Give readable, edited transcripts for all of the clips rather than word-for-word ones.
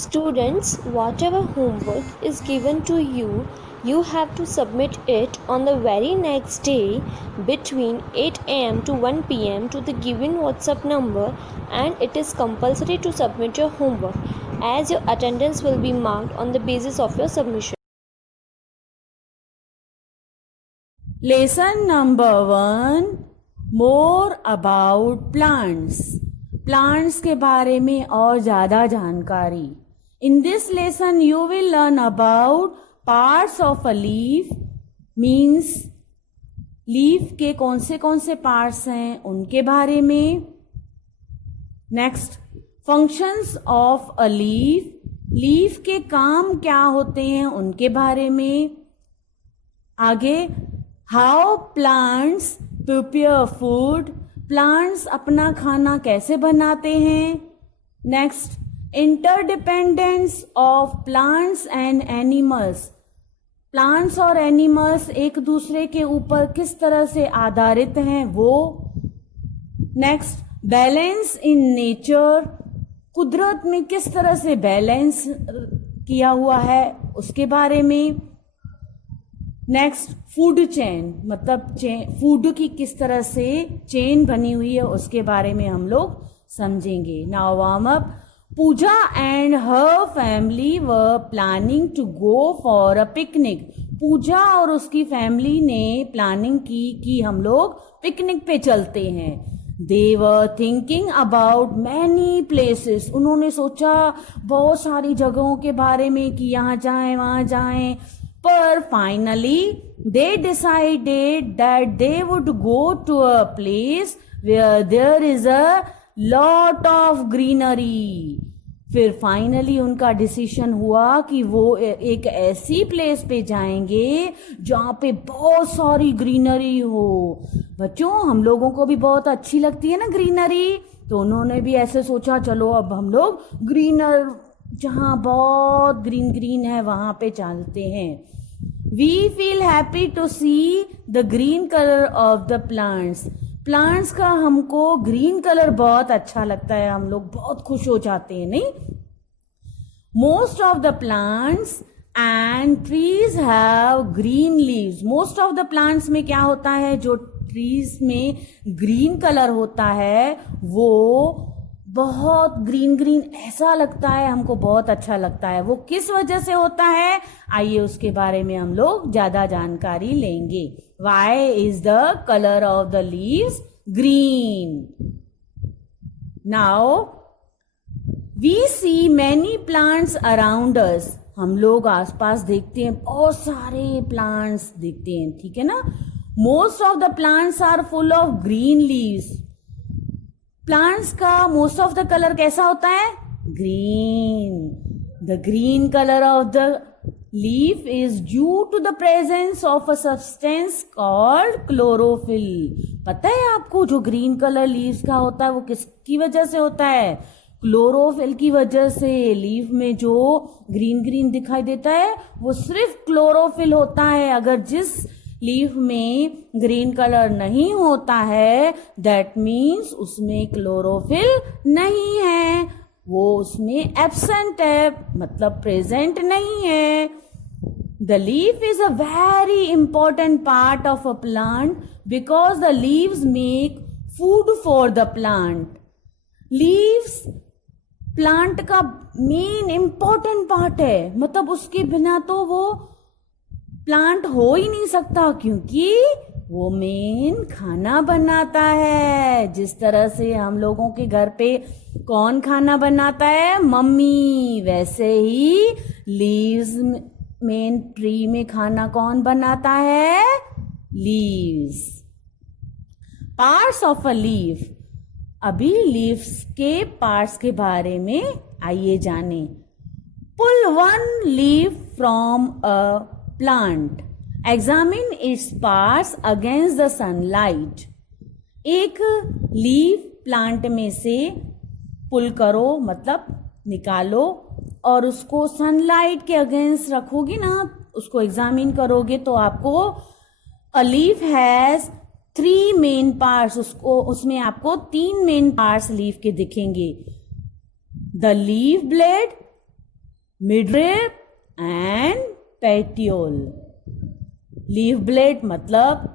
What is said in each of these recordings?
Students, whatever homework is given to you, you have to submit it on the very next day between 8 am to 1 pm to the given WhatsApp number, and it is compulsory to submit your homework as your attendance will be marked on the basis of your submission. Lesson number 1, more about plants. Plants के बारे में और ज़्यादा जानकारी. In this lesson you will learn about parts of a leaf, means leaf के कौन से parts हैं उनके बारे में. Next, functions of a leaf, leaf के काम क्या होते हैं उनके बारे में. आगे, how plants prepare food, plants अपना खाना कैसे बनाते हैं. Next, interdependence of plants and animals, plants और एनिमल्स एक दूसरे के ऊपर किस तरह से आधारित हैं वो. नेक्स्ट, बैलेंस इन नेचर, कुदरत में किस तरह से बैलेंस किया हुआ है उसके बारे में. नेक्स्ट, फूड चेन, मतलब फूड की किस तरह से चेन बनी हुई है उसके बारे में हम लोग समझेंगे. Now warm up. Pooja and her family were planning to go for a picnic, Pooja और उसकी फैमिली ने प्लानिंग की कि हम लोग पिकनिक पे चलते हैं. They were thinking about many places, उन्होंने सोचा बहुत सारी जगहों के बारे में कि यहाँ जाएं वहाँ जाएं. पर finally they decided that they would go to a place where there is a lot of greenery. फिर फाइनली उनका डिसीजन हुआ कि वो एक ऐसी प्लेस पे जाएंगे जहाँ पे बहुत सारी ग्रीनरी हो. बच्चों, हम लोगों को भी बहुत अच्छी लगती है ना ग्रीनरी, तो उन्होंने भी ऐसे सोचा चलो अब हम लोग ग्रीनर जहाँ बहुत ग्रीन ग्रीन है वहाँ पे चलते हैं. We feel happy to see the green color of the plants. Plants का हमको ग्रीन कलर बहुत अच्छा लगता है, हम लोग बहुत खुश हो जाते हैं, नहीं. Most of the plants and trees have green leaves, most of the plants में क्या होता है, जो ट्रीज में ग्रीन कलर होता है वो बहुत ग्रीन ग्रीन ऐसा लगता है, हमको बहुत अच्छा लगता है. वो किस वजह से होता है, आइए उसके बारे में हम लोग ज्यादा जानकारी लेंगे. Why is the color of the leaves green? Now we see many plants around us. हम लोग आसपास देखते हैं, बहुत सारे प्लांट्स देखते हैं, ठीक है ना. Most of the plants are full of green leaves. Plants का मोस्ट ऑफ द कलर कैसा होता है, green. The green colour of the leaf is due to the presence of a substance called chlorophyll. पता है आपको, जो green colour leaves का होता है वो किसकी वजह से होता है, क्लोरोफिल की वजह से. लीफ में जो ग्रीन ग्रीन दिखाई देता है वो सिर्फ क्लोरोफिल होता है. अगर जिस लीफ में ग्रीन कलर नहीं होता है, दैट मीन्स उसमें क्लोरोफिल नहीं है, वो उसमें एब्सेंट है, मतलब प्रेजेंट नहीं है. The leaf is a very important part of a plant because the leaves make food for the plant. Leaves plant का मेन इंपॉर्टेंट पार्ट है, मतलब उसके बिना तो वो प्लांट हो ही नहीं सकता, क्योंकि वो मेन खाना बनाता है. जिस तरह से हम लोगों के घर पे कौन खाना बनाता है, मम्मी, वैसे ही लीव्स मेन ट्री में खाना कौन बनाता है, leaves. Parts of a leaf, अभी लीव्स के पार्ट्स के बारे में आइए जाने. Pull one leaf from a plant, examine its parts against the sunlight. एक लीफ प्लांट में से पुल करो, मतलब निकालो, और उसको सनलाइट के अगेंस्ट रखोगे ना, उसको एग्जामिन करोगे तो आपको a leaf has 3 main parts, उसमें आपको 3 मेन पार्ट्स लीफ के दिखेंगे. The leaf blade, midrib and petiole. Leaf blade मतलब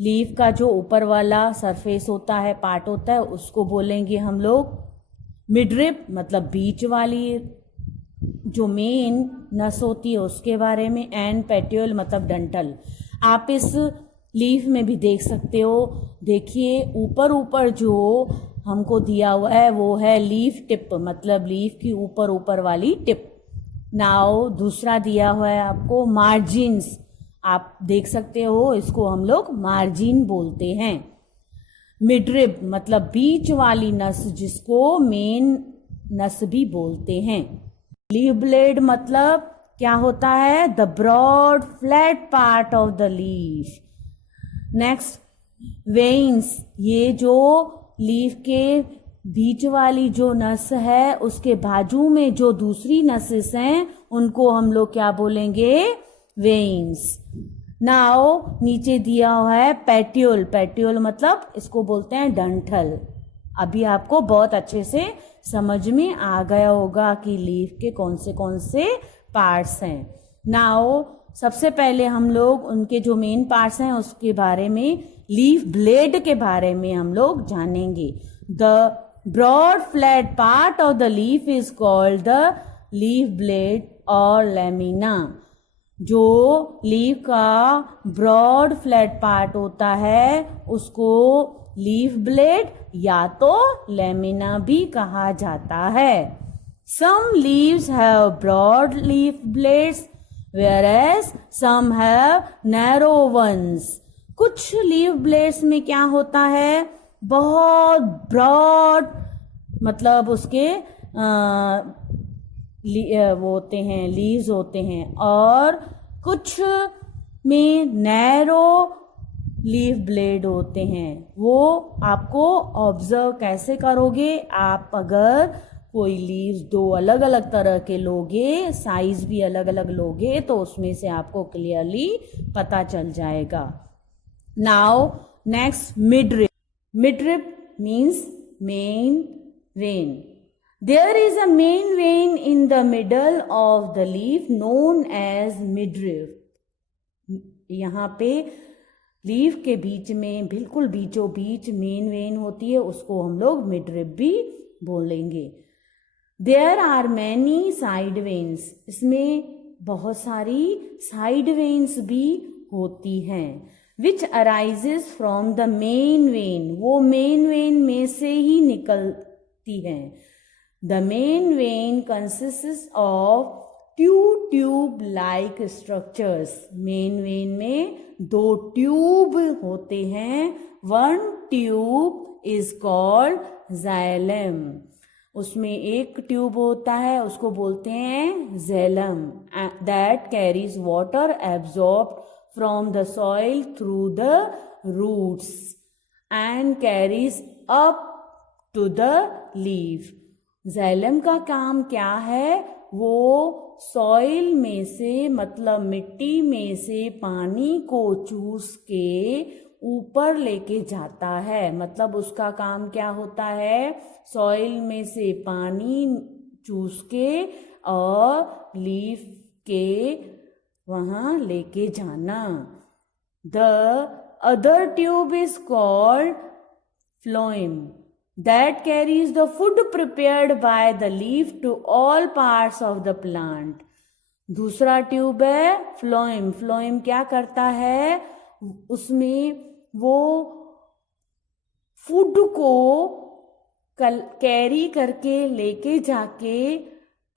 लीफ का जो ऊपर वाला सरफेस होता है, पार्ट होता है, उसको बोलेंगे हम लोग मिडरिप मतलब बीच वाली जो मेन नस होती है उसके बारे में, एंड पेटियोल मतलब डंठल। आप इस लीफ में भी देख सकते हो, देखिए ऊपर ऊपर जो हमको दिया हुआ है वो है लीफ टिप, मतलब लीफ की ऊपर ऊपर वाली टिप। नाउ दूसरा दिया हुआ है आपको मार्जिन्स, आप देख सकते हो, इसको हम लोग मार्जिन बोलते हैं। मिडरिब मतलब बीच वाली नस, जिसको मेन नस भी बोलते हैं। लीफ ब्लेड मतलब क्या होता है? The broad flat part of the leaf. Next veins, ये जो लीफ के बीच वाली जो नस है उसके बाजू में जो दूसरी नसेस हैं उनको हम लोग क्या बोलेंगे? वेन्स। नाउ नीचे दिया हुआ है पेट्यूल। पेट्यूल मतलब इसको बोलते हैं डंठल। अभी आपको बहुत अच्छे से समझ में आ गया होगा कि लीफ के कौन से पार्ट्स हैं। नाउ सबसे पहले हम लोग उनके जो मेन पार्ट्स हैं उसके बारे में, लीफ ब्लेड के बारे में हम लोग जानेंगे। The broad flat part of the leaf is called the leaf blade और लेमिना। जो लीफ का ब्रॉड फ्लैट पार्ट होता है उसको लीफ ब्लेड या तो लेमिना भी कहा जाता है। Some leaves have broad leaf blades whereas some have narrow ones। कुछ लीफ ब्लेड्स में क्या होता है? बहुत ब्रॉड, मतलब उसके वो होते हैं, लीव्स होते हैं, और कुछ में नैरो लीफ ब्लेड होते हैं। वो आपको ऑब्जर्व कैसे करोगे? आप अगर कोई लीव्स दो अलग अलग तरह के लोगे, साइज भी अलग अलग लोगे, तो उसमें से आपको क्लियरली पता चल जाएगा। Now next midrib. Midrib means main vein. There is a main vein in the middle of the leaf known as midrib। यहाँ पे लीफ के बीच में बिल्कुल बीचों बीच मेन वेन होती है, उसको हम लोग मिडरिब भी बोलेंगे। There are many side veins। इसमें बहुत सारी साइड वेन्स भी होती हैं। Which arises from the main vein। वो मेन वेन में से ही निकलती हैं। The main vein consists of two tube-like structures। Main vein में दो ट्यूब होते हैं। One tube is called xylem। उसमें एक ट्यूब होता है, उसको बोलते हैं xylem। That carries water absorbed from the soil through the roots and carries up to the leaf। xylem का काम क्या है? वो सॉइल में से, मतलब मिट्टी में से पानी को चूस के ऊपर लेके जाता है। मतलब उसका काम क्या होता है? सॉइल में से पानी चूस के और लीफ के वहां लेके जाना। The other tube is called phloem that carries the food prepared by the leaf to all parts of the plant। दूसरा ट्यूब है phloem। phloem क्या करता है? उसमें वो फूड को कैरी करके लेके जाके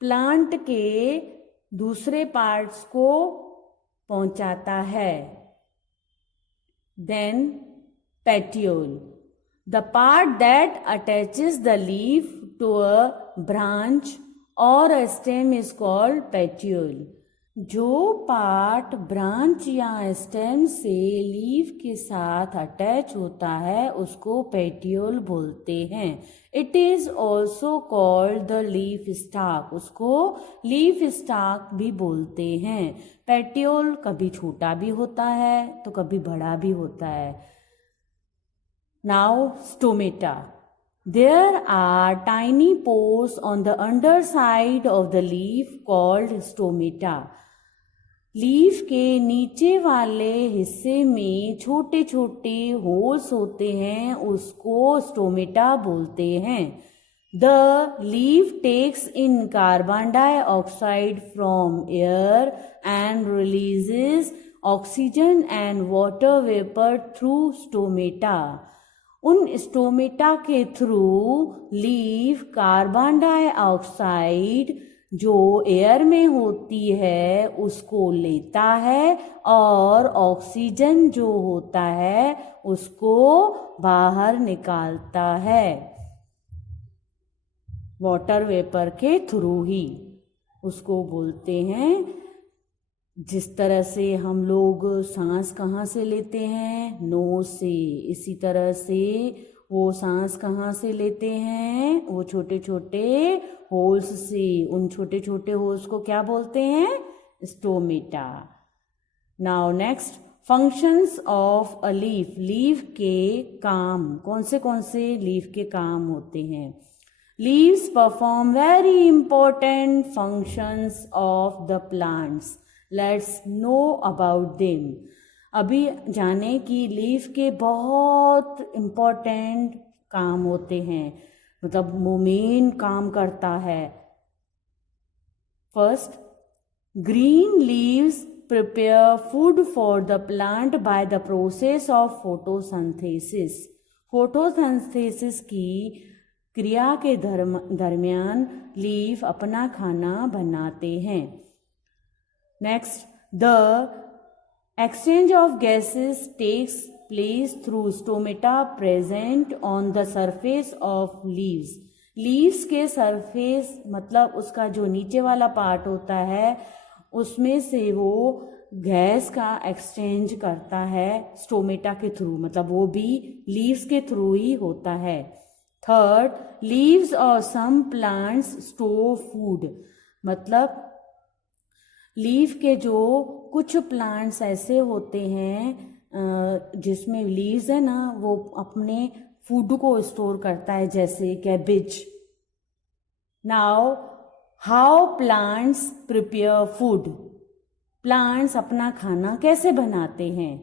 प्लांट के दूसरे पार्ट्स को पहुंचाता है। Then petiole, the part that attaches the leaf to a branch or a stem is called petiole। जो पार्ट ब्रांच या स्टेम से लीफ के साथ अटैच होता है उसको पेटियोल बोलते हैं। It is also called the leaf stock. उसको लीफ स्टाक भी बोलते हैं। पेटियोल कभी छोटा भी होता है तो कभी बड़ा भी होता है। Now stomata. There are tiny pores on the underside of the leaf called stomata. Leaf के नीचे वाले हिस्से में छोटे छोटे होल्स होते हैं, उसको स्टोमेटा बोलते हैं. The leaf takes in carbon dioxide from air and releases oxygen and water vapor through stomata. उन स्टोमेटा के थ्रू लीफ कार्बन डाइऑक्साइड जो एयर में होती है उसको लेता है और ऑक्सीजन जो होता है उसको बाहर निकालता है, वाटर वेपर के थ्रू ही. उसको बोलते हैं, जिस तरह से हम लोग सांस कहाँ से लेते हैं, नोज से, इसी तरह से वो सांस कहाँ से लेते हैं, वो छोटे छोटे होल्स से. उन छोटे छोटे होल्स को क्या बोलते हैं, stomata. Now next, functions of a leaf. Leaf के काम, कौन से लीफ के काम होते हैं. Leaves perform very important functions of the plants. Let's know about them. अभी जाने कि लीफ के बहुत इम्पोर्टेंट काम होते हैं, मतलब वो मेन काम करता है. First, green leaves prepare food for the plant by the process of photosynthesis. Photosynthesis की क्रिया के दरमियान लीफ अपना खाना बनाते हैं. Next, the exchange of gases takes place through stomata present on the surface of leaves. Leaves के surface मतलब उसका जो नीचे वाला पार्ट होता है उसमें से वो गैस का एक्सचेंज करता है स्टोमेटा के थ्रू, मतलब वो भी लीव्स के थ्रू ही होता है. थर्ड, लीव्स और सम प्लांट्स स्टोर फूड. मतलब लीफ के जो कुछ प्लांट्स ऐसे होते हैं जिसमें लीव्स है ना, वो अपने फूड को स्टोर करता है, जैसे cabbage. Now, how plants prepare food. Plants अपना खाना कैसे बनाते हैं.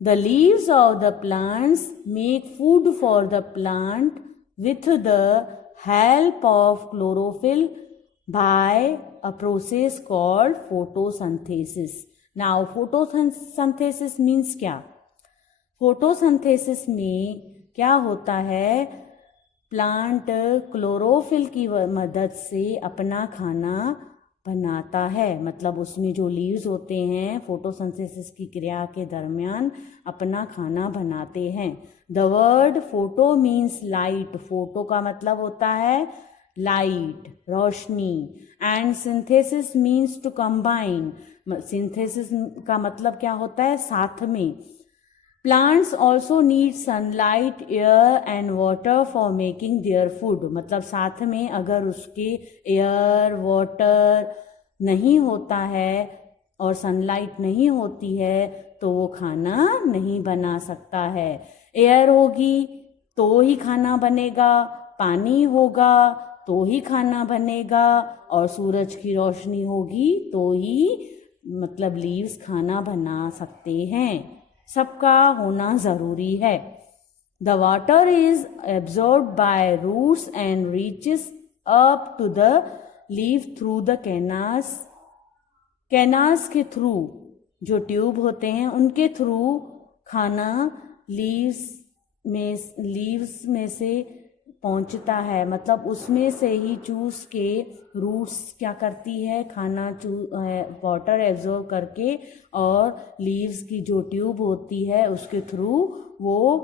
The leaves of the plants make food for the plant with the help of chlorophyll by a process called photosynthesis. Now photosynthesis means क्या. photosynthesis में क्या होता है, प्लांट क्लोरोफिल की मदद से अपना खाना बनाता है. मतलब उसमें जो लीव्स होते हैं फोटोसिंथेसिस की क्रिया के दरमियान अपना खाना बनाते हैं. The word photo means light. Photo का मतलब होता है लाइट, रोशनी. And synthesis means to combine. Synthesis का मतलब क्या होता है, साथ में. Plants also need sunlight, air and water for making their food. मतलब साथ में अगर उसके एयर, वाटर नहीं होता है और सनलाइट नहीं होती है तो वो खाना नहीं बना सकता है. एयर होगी तो ही खाना बनेगा, पानी होगा तो ही खाना बनेगा, और सूरज की रोशनी होगी तो ही मतलब लीव्स खाना बना सकते हैं. सबका होना ज़रूरी है. The water is absorbed by roots and reaches up to the leaf through the canals. Canals के थ्रू, जो ट्यूब होते हैं उनके थ्रू खाना लीव्स में से पहुंचता है. मतलब उसमें से ही चूस के रूट्स क्या करती है, खाना वाटर एब्जॉर्ब करके, और लीव्स की जो ट्यूब होती है उसके थ्रू वो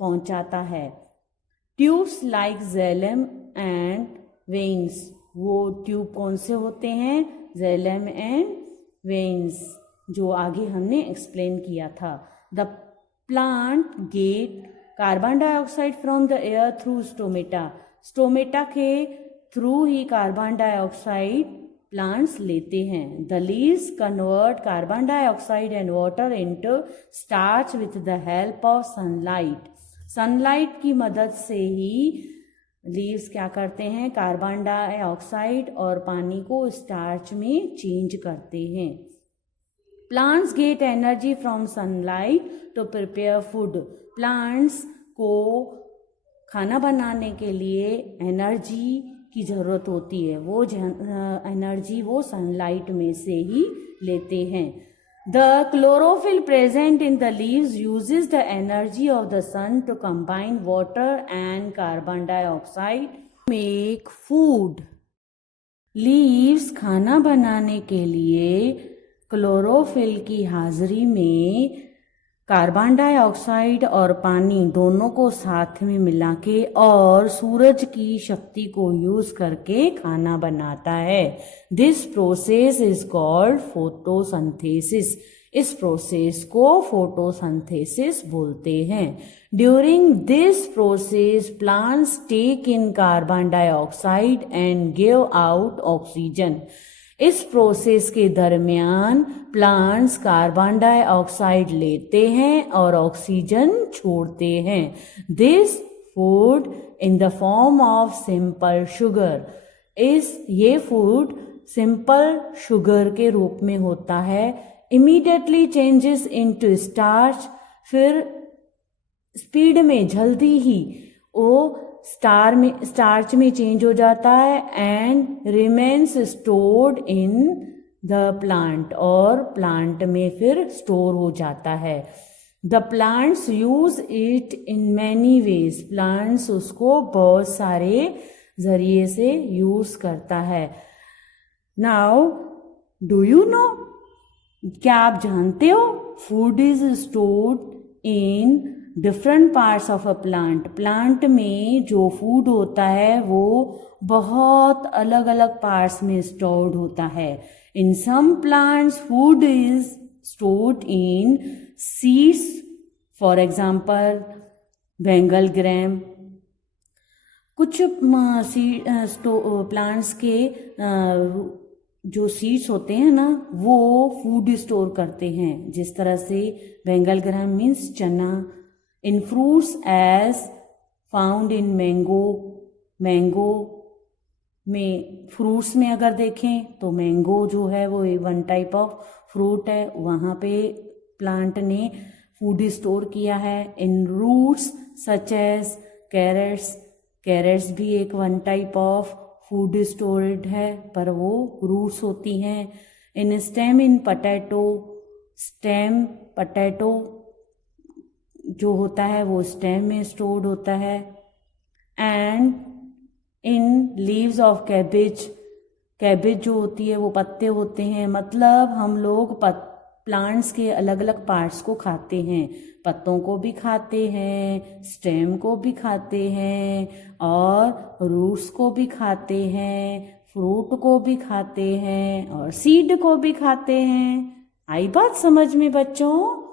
पहुंचाता है. Tubes like Jhelum and veins. वो ट्यूब कौन से होते हैं, जेलम एंड वेन्स, जो आगे हमने एक्सप्लेन किया था. The plant get carbon dioxide from the air through stomata. Stomata के थ्रू ही कार्बन डाइऑक्साइड प्लांट्स लेते हैं. The leaves convert carbon dioxide and water into starch with the help of sunlight. Sunlight की मदद से ही लीव्स क्या करते हैं, कार्बन डाइऑक्साइड और पानी को स्टार्च में चेंज करते हैं। Plants get energy from sunlight to prepare food. Plants को खाना बनाने के लिए एनर्जी की ज़रूरत होती है, वो एनर्जी वो सनलाइट में से ही लेते हैं। The chlorophyll present in the leaves uses the energy of the sun to combine water and carbon dioxide to make food. Leaves खाना बनाने के लिए क्लोरोफिल की हाजिरी में कार्बन डाइऑक्साइड और पानी दोनों को साथ में मिला के और सूरज की शक्ति को यूज करके खाना बनाता है। This process is called photosynthesis. इस प्रोसेस को फोटोसिंथेसिस बोलते हैं। During this process plants take in carbon dioxide and give out oxygen. इस प्रोसेस के दरमियान प्लांट्स कार्बन डाइऑक्साइड लेते हैं और ऑक्सीजन छोड़ते हैं। This food in the form of simple sugar. ये फूड सिंपल शुगर के रूप में होता है। Immediately changes into starch. फिर स्पीड में जल्दी ही वो स्टार्च में चेंज हो जाता है and remains stored in the plant, और प्लांट में फिर स्टोर हो जाता है। The plants use it in many ways. Plants उसको बहुत सारे जरिए से यूज करता है। नाउ डू यू नो, क्या आप जानते हो, food is stored in different parts of a plant. Plant में जो फूड होता है वो बहुत अलग अलग पार्ट्स में स्टोर्ड होता है। In some plants food is stored in seeds, for example Bengal gram. कुछ प्लांट्स के जो सीड्स होते हैं ना, वो फूड स्टोर करते हैं। जिस तरह से Bengal gram means chana. In fruits as found in mango में, फ्रूट्स में अगर देखें तो मैंगो जो है वो वन टाइप ऑफ फ्रूट है, वहाँ पे प्लांट ने फूड स्टोर किया है। इन रूट्स सच एज कैरेट्स भी एक one type of food storeyed है, पर वो रूट्स होती हैं। इन स्टेम इन पटैटो जो होता है वो स्टेम में स्टोर्ड होता है। And in leaves of cabbage जो होती है वो पत्ते होते हैं। मतलब हम लोग प्लांट्स के अलग अलग पार्ट्स को खाते हैं। पत्तों को भी खाते हैं, स्टेम को भी खाते हैं, और रूट्स को भी खाते हैं, फ्रूट को भी खाते हैं, और सीड को भी खाते हैं। आई बात समझ में बच्चों?